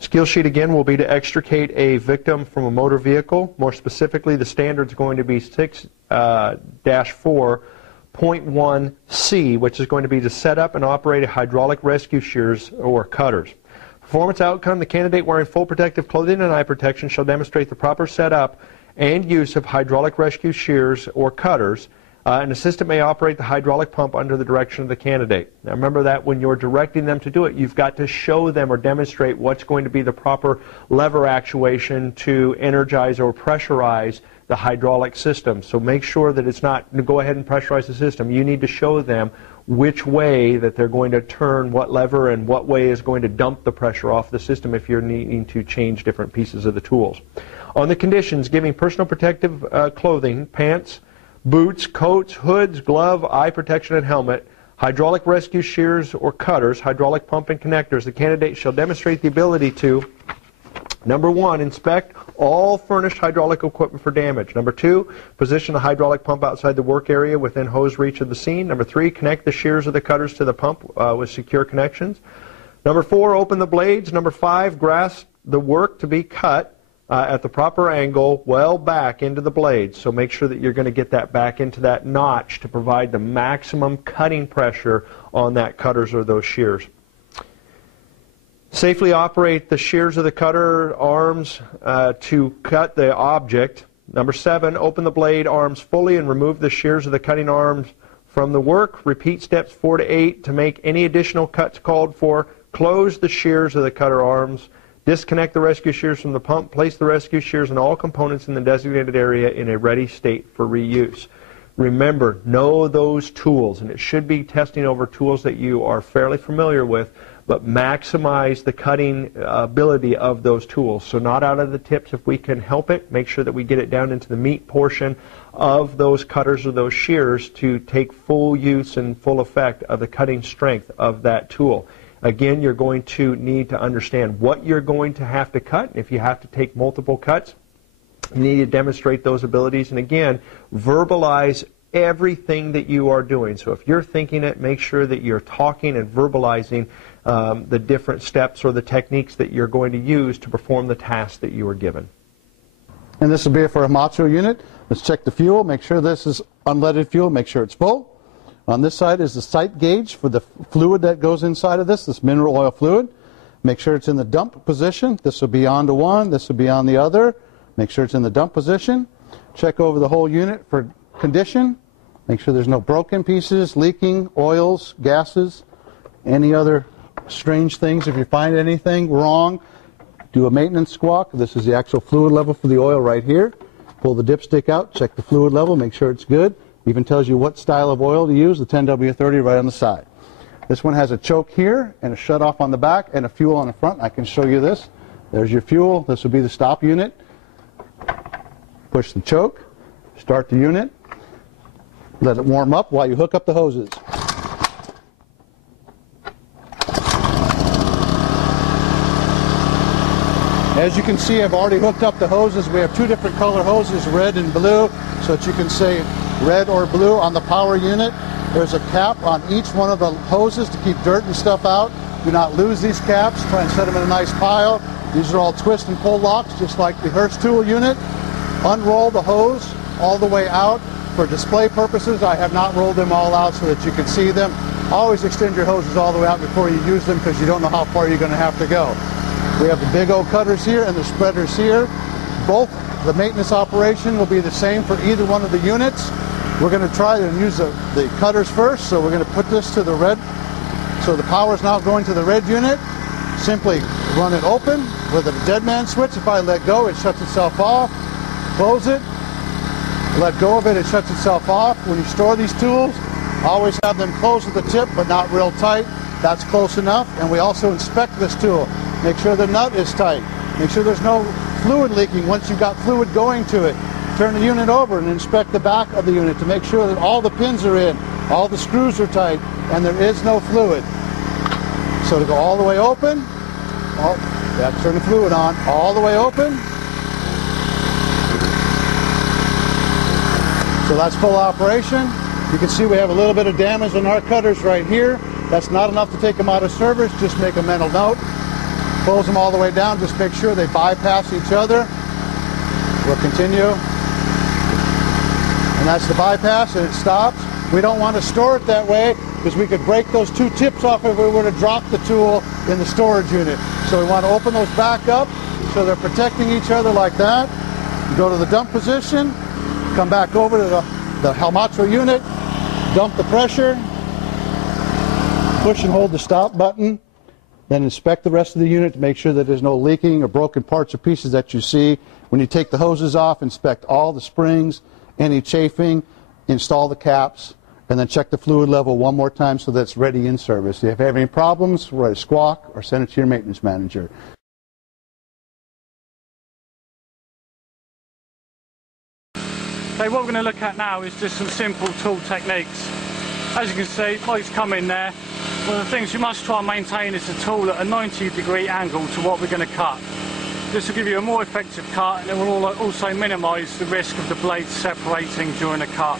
Skill sheet again will be to extricate a victim from a motor vehicle. More specifically, the standard is going to be 6-4.1C, which is going to be to set up and operate a hydraulic rescue shears or cutters. Performance outcome: the candidate wearing full protective clothing and eye protection shall demonstrate the proper setup and use of hydraulic rescue shears or cutters. An assistant may operate the hydraulic pump under the direction of the candidate. Now remember that when you're directing them to do it, you've got to show them or demonstrate what's going to be the proper lever actuation to energize or pressurize the hydraulic system. So make sure that it's not go ahead and pressurize the system. You need to show them which way that they're going to turn, what lever, and what way is going to dump the pressure off the system if you're needing to change different pieces of the tools. On the conditions, giving personal protective clothing, pants, boots, coats, hoods, glove, eye protection, and helmet, hydraulic rescue shears or cutters, hydraulic pump and connectors. The candidate shall demonstrate the ability to, number 1, inspect all furnished hydraulic equipment for damage. Number 2, position the hydraulic pump outside the work area within hose reach of the scene. Number 3, connect the shears of the cutters to the pump with secure connections. Number 4, open the blades. Number 5, grasp the work to be cut at the proper angle well back into the blades. So make sure that you're going to get that back into that notch to provide the maximum cutting pressure on that cutters or those shears. Safely operate the shears of the cutter arms to cut the object. Number 7, open the blade arms fully and remove the shears of the cutting arms from the work. Repeat steps 4 to 8 to make any additional cuts called for. Close the shears of the cutter arms. Disconnect the rescue shears from the pump. Place the rescue shears and all components in the designated area in a ready state for reuse. Remember, know those tools, and it should be testing over tools that you are fairly familiar with, but maximize the cutting ability of those tools. So not out of the tips if we can help it. Make sure that we get it down into the meat portion of those cutters or those shears to take full use and full effect of the cutting strength of that tool. Again, you're going to need to understand what you're going to have to cut. If you have to take multiple cuts, you need to demonstrate those abilities. And again, verbalize everything that you are doing. So if you're thinking it, make sure that you're talking and verbalizing the different steps or the techniques that you're going to use to perform the task that you are given. And this will be for a Hamato unit. Let's check the fuel. Make sure this is unleaded fuel. Make sure it's full. On this side is the sight gauge for the fluid that goes inside of this mineral oil fluid. Make sure it's in the dump position. This will be on to one, this will be on the other. Make sure it's in the dump position. Check over the whole unit for condition. Make sure there's no broken pieces, leaking, oils, gases, any other strange things. If you find anything wrong, do a maintenance squawk. This is the actual fluid level for the oil right here. Pull the dipstick out, check the fluid level, make sure it's good. Even tells you what style of oil to use, the 10W30 right on the side. This one has a choke here and a shut-off on the back and a fuel on the front. I can show you this. There's your fuel. This will be the stop unit. Push the choke, start the unit, let it warm up while you hook up the hoses. As you can see, I've already hooked up the hoses. We have 2 different color hoses, red and blue, so that you can say red or blue on the power unit. There's a cap on each one of the hoses to keep dirt and stuff out. Do not lose these caps. Try and set them in a nice pile. These are all twist and pull locks, just like the Hurst tool unit. Unroll the hose all the way out. For display purposes, I have not rolled them all out so that you can see them. Always extend your hoses all the way out before you use them because you don't know how far you're going to have to go. We have the big old cutters here and the spreaders here. Both the maintenance operation will be the same for either one of the units. We're going to try to use the cutters first, so we're going to put this to the red. So the power is now going to the red unit. Simply run it open with a dead man switch. If I let go, it shuts itself off. Close it. Let go of it, it shuts itself off. When you store these tools, always have them close at the tip, but not real tight. That's close enough. And we also inspect this tool. Make sure the nut is tight. Make sure there's no fluid leaking once you've got fluid going to it. Turn the unit over and inspect the back of the unit to make sure that all the pins are in, all the screws are tight, and there is no fluid. So to go all the way open, turn the fluid on, all the way open. So that's full operation. You can see we have a little bit of damage on our cutters right here. That's not enough to take them out of service, just make a mental note. close them all the way down. Just make sure they bypass each other. We'll continue. And that's the bypass, and it stops. We don't want to store it that way because we could break those two tips off if we were to drop the tool in the storage unit. So we want to open those back up so they're protecting each other like that. Go to the dump position, come back over to the Halmatra unit, dump the pressure, push and hold the stop button, then inspect the rest of the unit to make sure that there's no leaking or broken parts or pieces that you see. When you take the hoses off, inspect all the springs, any chafing, install the caps, and then check the fluid level one more time so that it's ready in service. If you have any problems, write a squawk or send it to your maintenance manager. So what we're going to look at now is just some simple tool techniques. As you can see, lights come in there. One of the things you must try and maintain is the tool at a 90-degree angle to what we're going to cut. This will give you a more effective cut, and it will also minimise the risk of the blades separating during a cut.